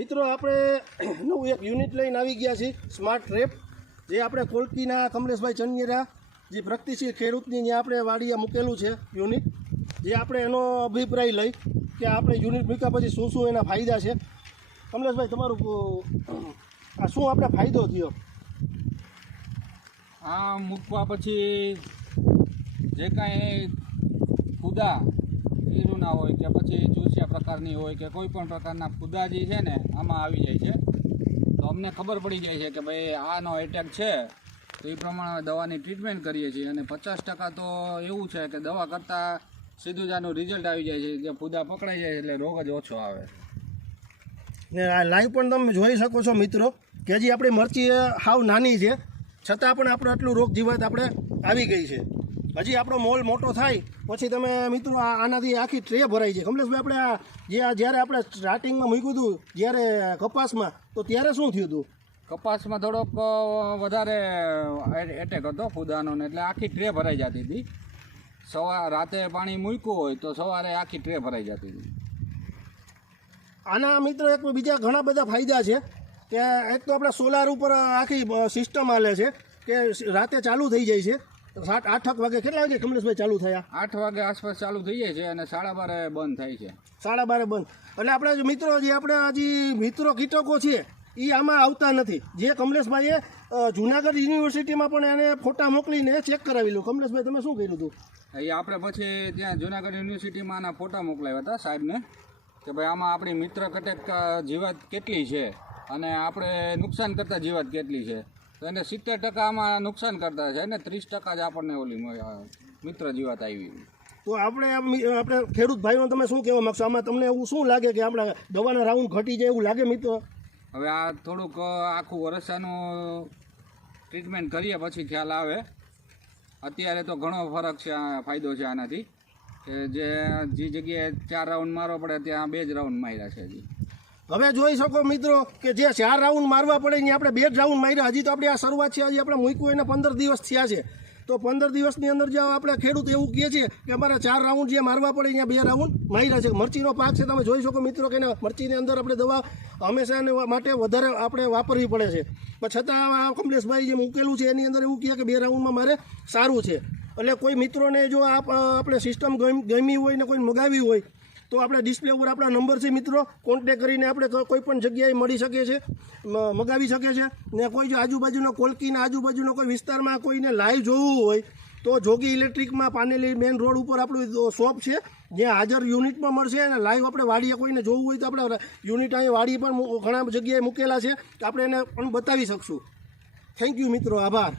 મિત્રો આપણે નવું એક યુનિટ લઈને આવી ગયા છીએ સ્માર્ટ ટ્રેપ, જે આપણે કોલકીના કમલેશભાઈ ચનિયરા જે પ્રગતિશીલ ખેડૂતની ત્યાં આપણે વાડીયા મૂકેલું છે યુનિટ, જે આપણે એનો અભિપ્રાય લઈ કે આપણે યુનિટ મૂક્યા પછી શું શું એના ફાયદા છે. કમલેશભાઈ, તમારું આ શું આપણે ફાયદો થયો? આ મૂકવા પછી જે કાંઈ ફૂદા ઈરુના હોય કે પછી ચૂસિયા પ્રકારની હોય કે કોઈ પણ પ્રકારના ફૂદા જે છે ને આમાં આવી જાય છે, તો અમને ખબર પડી જાય છે કે ભાઈ આનો એટેક છે, તો એ પ્રમાણે દવાની ટ્રીટમેન્ટ કરીએ છીએ. અને 50% તો એવું છે કે દવા કરતાં સીધું જ આનું રિઝલ્ટ આવી જાય છે, કે ફૂદા પકડાઈ જાય એટલે રોગ જ ઓછો આવે. ને આ લાઈવ પણ તમે જોઈ શકો છો મિત્રો કે હજી આપણી મરચી હાવ નાની છે, છતાં પણ આપણે આટલું રોગ જીવાત આપણે આવી ગઈ છે. હજી આપણો મોલ મોટો થાય પછી તમે મિત્રો આનાથી આખી ટ્રે ભરાઈ છે. કમલેશભાઈ, આપણે જ્યારે આપણે સ્ટાર્ટિંગમાં મૂક્યું હતું જ્યારે કપાસમાં, તો ત્યારે શું થયું હતું? કપાસમાં થોડોક વધારે એટેક હતો ફૂદાનો, ને એટલે આખી ટ્રે ભરાઈ જતી હતી. રાતે પાણી મૂક્યું હોય તો સવારે આખી ટ્રે ભરાઈ જતી હતી. આના મિત્રો એક બીજા ઘણા બધા ફાયદા છે કે એક તો આપણે સોલાર ઉપર આખી સિસ્ટમ હાલે છે કે રાતે ચાલુ થઈ જાય છે. 7-8 વાગે, કેટલા વાગે કમલેશભાઈ ચાલુ થયા? 8 વાગે આસપાસ ચાલુ થઈ જાય છે અને 12:30 બંધ થાય છે. 12:30 બંધ. એટલે આપણે મિત્રો જે આપણે હજી મિત્રો કીટકો છે એ આમાં આવતા નથી. જે કમલેશભાઈએ જુનાગઢ યુનિવર્સિટીમાં પણ એને ફોટા મોકલીને ચેક કરાવી લો. કમલેશભાઈ, તમે શું કર્યું હતું? એ આપણે પછી ત્યાં જુનાગઢ યુનિવર્સિટીમાં આના ફોટા મોકલાવ્યા હતા સાહેબને, કે ભાઈ આમાં આપણી મિત્ર કટેક જીવાત કેટલી છે અને આપણે નુકસાન કરતા જીવાત કેટલી છે. તો એને 70% આમાં નુકસાન કરતા છે ને 30% જ આપણને ઓલી મિત્ર જીવાત આવી. તો આપણે ખેડૂત ભાઈઓ તમે શું કહેવા માગશો? આમાં તમને એવું શું લાગે કે આપણા દવાના રાઉન્ડ ઘટી જાય એવું લાગે મિત્રો? હવે આ થોડુંક આખું વર્ષાનું ટ્રીટમેન્ટ કરીએ પછી ખ્યાલ આવે. અત્યારે તો ઘણો ફરક છે, ફાયદો છે આનાથી, કે જે જગ્યાએ 4 રાઉન્ડ મારવા પડે ત્યાં 2 જ રાઉન્ડ માર્યા છે હજી. હવે જોઈ શકો મિત્રો કે જે 4 રાઉન્ડ મારવા પડે ને આપણે 2 જ રાઉન્ડ માર્યા. હજી તો આપણી આ શરૂઆત છે, હજી આપણે મૂક્યું એને 15 દિવસ થયા છે. તો 15 દિવસની અંદર જે આપણે ખેડૂત એવું કહે છે કે અમારે 4 રાઉન્ડ જે મારવા પડે અહીંયા 2 રાઉન્ડ માર્યા છે. મરચીનો પાક છે, તમે જોઈ શકો મિત્રો કે મરચીની અંદર આપણે દવા હંમેશા માટે વધારે આપણે વાપરવી પડે છે, પણ છતાં આ કમલેશભાઈ જે મૂકેલું છે એની અંદર એવું કહે કે 2 રાઉન્ડમાં મારે સારું છે. એટલે કોઈ મિત્રોને જો આપણે સિસ્ટમ ગમી હોય ને કોઈ મગાવી હોય તો આપણે ડિસ્પ્લે ઉપર આપણા નંબર છે મિત્રો, કોન્ટેક કરીને આપણે કોઈ પણ જગ્યાએ મળી શકે છે, મગાવી શકે છે. ને કોઈ જો આજુબાજુના કોલકીના આજુબાજુના કોઈ વિસ્તારમાં કોઈને લાઈવ જોવું હોય તો જોગી ઇલેક્ટ્રિકમાં પાનેલી મેઇન રોડ ઉપર આપણું શોપ છે, જ્યાં હાજર યુનિટમાં મળશે. અને લાઈવ આપણે વાડીએ કોઈને જોવું હોય તો આપણે યુનિટ અહીં વાડી પણ ઘણા જગ્યાએ મૂકેલા છે, તો આપણે એને પણ બતાવી શકશું. થેન્ક યુ મિત્રો, આભાર.